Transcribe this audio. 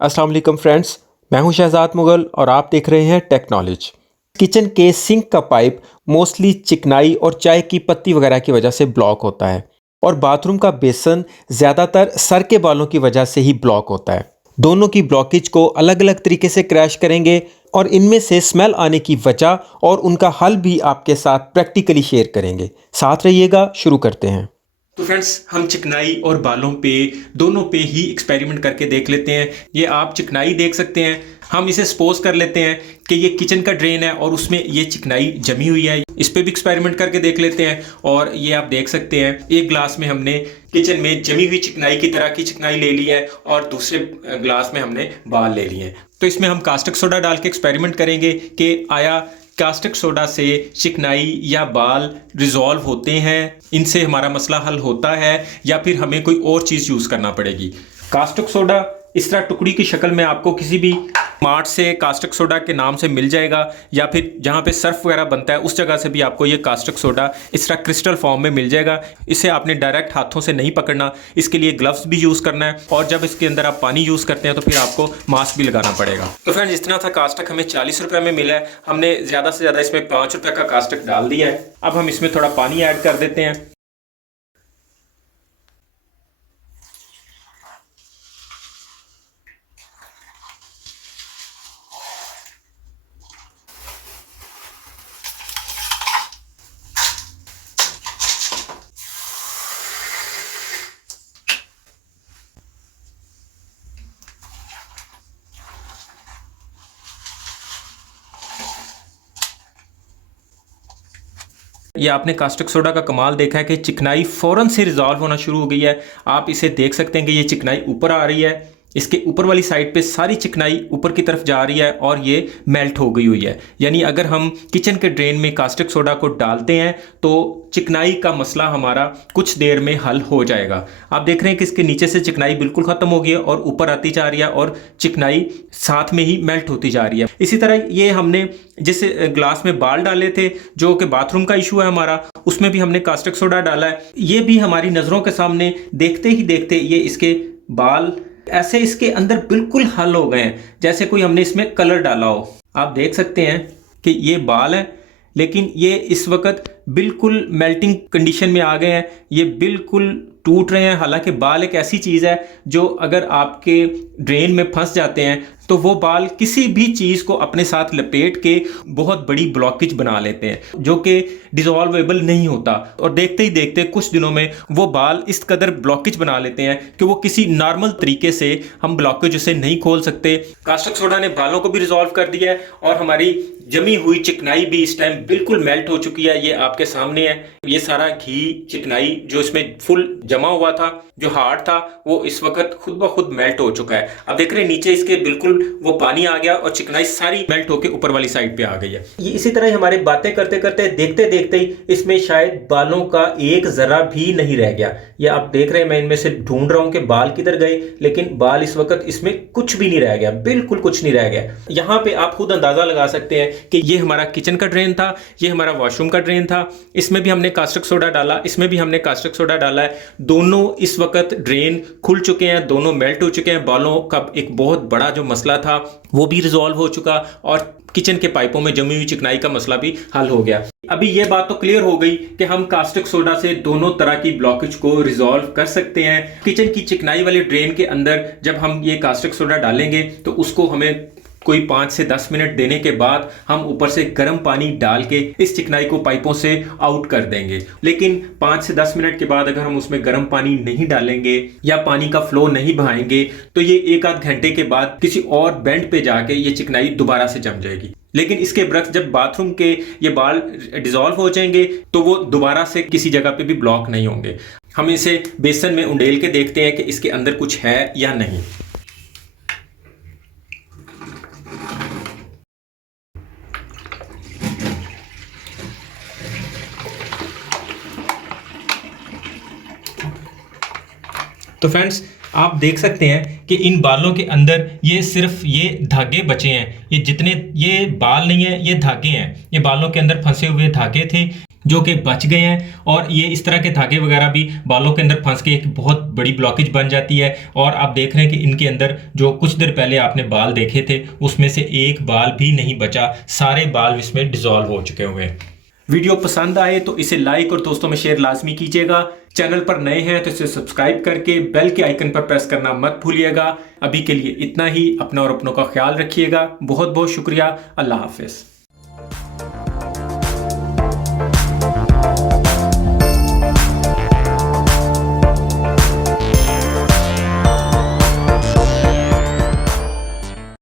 अस्सलाम वालेकुम फ्रेंड्स, मैं हूं शहजाद मुगल और आप देख रहे हैं टेक नॉलेज। किचन के सिंक का पाइप मोस्टली चिकनाई और चाय की पत्ती वगैरह की वजह से ब्लॉक होता है और बाथरूम का बेसन ज़्यादातर सर के बालों की वजह से ही ब्लॉक होता है। दोनों की ब्लॉकेज को अलग अलग तरीके से क्रैश करेंगे और इनमें से स्मेल आने की वजह और उनका हल भी आपके साथ प्रैक्टिकली शेयर करेंगे। साथ रहिएगा, शुरू करते हैं। तो फ्रेंड्स, हम चिकनाई और बालों पे दोनों पे ही एक्सपेरिमेंट करके देख लेते हैं। ये आप चिकनाई देख सकते हैं। हम इसे सपोज कर लेते हैं कि ये किचन का ड्रेन है और उसमें ये चिकनाई जमी हुई है। इस पे भी एक्सपेरिमेंट करके देख लेते हैं। और ये आप देख सकते हैं, एक ग्लास में हमने किचन में जमी हुई चिकनाई की तरह की चिकनाई ले ली है और दूसरे ग्लास में हमने बाल ले लिए हैं। तो इसमें हम कास्टिक सोडा डाल के एक्सपेरिमेंट करेंगे कि आया कास्टिक सोडा से चिकनाई या बाल रिजॉल्व होते हैं, इनसे हमारा मसला हल होता है या फिर हमें कोई और चीज़ यूज़ करना पड़ेगी। कास्टिक सोडा इस तरह टुकड़ी की शक्ल में आपको किसी भी मार्ट से कास्टिक सोडा के नाम से मिल जाएगा या फिर जहाँ पे सर्फ वगैरह बनता है उस जगह से भी आपको ये कास्टिक सोडा इस तरह क्रिस्टल फॉर्म में मिल जाएगा। इसे आपने डायरेक्ट हाथों से नहीं पकड़ना, इसके लिए ग्लव्स भी यूज़ करना है और जब इसके अंदर आप पानी यूज़ करते हैं तो फिर आपको मास्क भी लगाना पड़ेगा। तो फ्रेंड्स, इतना था कास्टिक हमें 40 रुपये में मिला है। हमने ज़्यादा से ज़्यादा इसमें 5 रुपये का कास्टिक डाल दिया है। अब हम इसमें थोड़ा पानी ऐड कर देते हैं। ये आपने कास्टिक सोडा का कमाल देखा है कि चिकनाई फ़ौरन से रिजॉल्व होना शुरू हो गई है। आप इसे देख सकते हैं कि ये चिकनाई ऊपर आ रही है। इसके ऊपर वाली साइड पे सारी चिकनाई ऊपर की तरफ जा रही है और ये मेल्ट हो गई हुई है। यानी अगर हम किचन के ड्रेन में कास्टिक सोडा को डालते हैं तो चिकनाई का मसला हमारा कुछ देर में हल हो जाएगा। आप देख रहे हैं कि इसके नीचे से चिकनाई बिल्कुल ख़त्म हो गई है और ऊपर आती जा रही है और चिकनाई साथ में ही मेल्ट होती जा रही है। इसी तरह ये हमने जिस ग्लास में बाल डाले थे, जो कि बाथरूम का इशू है हमारा, उसमें भी हमने कास्टिक सोडा डाला है। ये भी हमारी नज़रों के सामने देखते ही देखते ये इसके बाल ऐसे इसके अंदर बिल्कुल हल हो गए हैं, जैसे कोई हमने इसमें कलर डाला हो। आप देख सकते हैं कि ये बाल है, लेकिन ये इस वक्त बिल्कुल मेल्टिंग कंडीशन में आ गए हैं। ये बिल्कुल टूट रहे हैं। हालांकि बाल एक ऐसी चीज़ है जो अगर आपके ड्रेन में फंस जाते हैं तो वो बाल किसी भी चीज़ को अपने साथ लपेट के बहुत बड़ी ब्लॉकेज बना लेते हैं, जो कि डिसॉल्वेबल नहीं होता। और देखते ही देखते कुछ दिनों में वो बाल इस कदर ब्लॉकेज बना लेते हैं कि वो किसी नॉर्मल तरीके से हम ब्लॉकेज उसे नहीं खोल सकते। कास्टिक सोडा ने बालों को भी रिजॉल्व कर दिया है और हमारी जमी हुई चिकनाई भी इस टाइम बिल्कुल मेल्ट हो चुकी है। ये आपके सामने है। ये सारा घी चिकनाई जो इसमें फुल जमा हुआ था, जो हार्ड था, वो इस वक्त खुद ब खुद मेल्ट हो चुका है। अब देख रहे हैं नीचे इसके बिल्कुल वो पानी आ गया और चिकनाई सारी मेल्ट होकर ऊपर वाली साइड पे आ गई है। ये इसी तरह ही हमारे बातें करते करते देखते देखते ही इसमें शायद बालों का एक जरा भी नहीं रह गया। ये आप देख रहे हैं, मैं इनमें से ढूंढ रहा हूं कि बाल किधर गए, लेकिन बाल इस वक्त इसमें कुछ भी नहीं रह गया, बिल्कुल कुछ नहीं रह गया। यहाँ पे आप खुद अंदाजा लगा सकते हैं कि ये हमारा किचन का ड्रेन था, ये हमारा वॉशरूम का ड्रेन था। इसमें भी हमने कास्टिक सोडा डाला, इसमें भी हमने कास्टिक सोडा डाला है। दोनों इस वक्त ड्रेन खुल चुके हैं, दोनों मेल्ट हो चुके हैं। बालों का एक बहुत बड़ा जो मसला था वो भी रिजॉल्व हो चुका और किचन के पाइपों में जमी हुई चिकनाई का मसला भी हल हो गया। अभी ये बात तो क्लियर हो गई कि हम कास्टिक सोडा से दोनों तरह की ब्लॉकेज को रिजॉल्व कर सकते हैं। किचन की चिकनाई वाले ड्रेन के अंदर जब हम ये कास्टिक सोडा डालेंगे तो उसको हमें कोई 5 से 10 मिनट देने के बाद हम ऊपर से गर्म पानी डाल के इस चिकनाई को पाइपों से आउट कर देंगे। लेकिन 5 से 10 मिनट के बाद अगर हम उसमें गर्म पानी नहीं डालेंगे या पानी का फ्लो नहीं बहाएंगे तो ये 1 आध घंटे के बाद किसी और बेंड पे जाके ये चिकनाई दोबारा से जम जाएगी। लेकिन इसके बरक्स जब बाथरूम के ये बाल डिसॉल्व हो जाएंगे तो वो दोबारा से किसी जगह पे भी ब्लॉक नहीं होंगे। हम इसे बेसन में उंडेल के देखते हैं कि इसके अंदर कुछ है या नहीं। तो फ्रेंड्स, आप देख सकते हैं कि इन बालों के अंदर ये सिर्फ ये धागे बचे हैं। ये जितने ये बाल नहीं है, ये धागे हैं। ये बालों के अंदर फंसे हुए धागे थे। जो कि बच गए हैं। और ये इस तरह के धागे वगैरह भी बालों के अंदर फंस के एक बहुत बड़ी ब्लॉकेज बन जाती है। और आप देख रहे हैं कि इनके अंदर जो कुछ देर पहले आपने बाल देखे थे उसमें से एक बाल भी नहीं बचा, सारे बाल इसमें डिसॉल्व हो चुके हुए हैं। वीडियो पसंद आए तो इसे लाइक और दोस्तों में शेयर लाजमी कीजिएगा। चैनल पर नए हैं तो इसे सब्सक्राइब करके बेल के आइकन पर प्रेस करना मत भूलिएगा। अभी के लिए इतना ही। अपना और अपनों का ख्याल रखिएगा। बहुत बहुत शुक्रिया। अल्लाह हाफिज।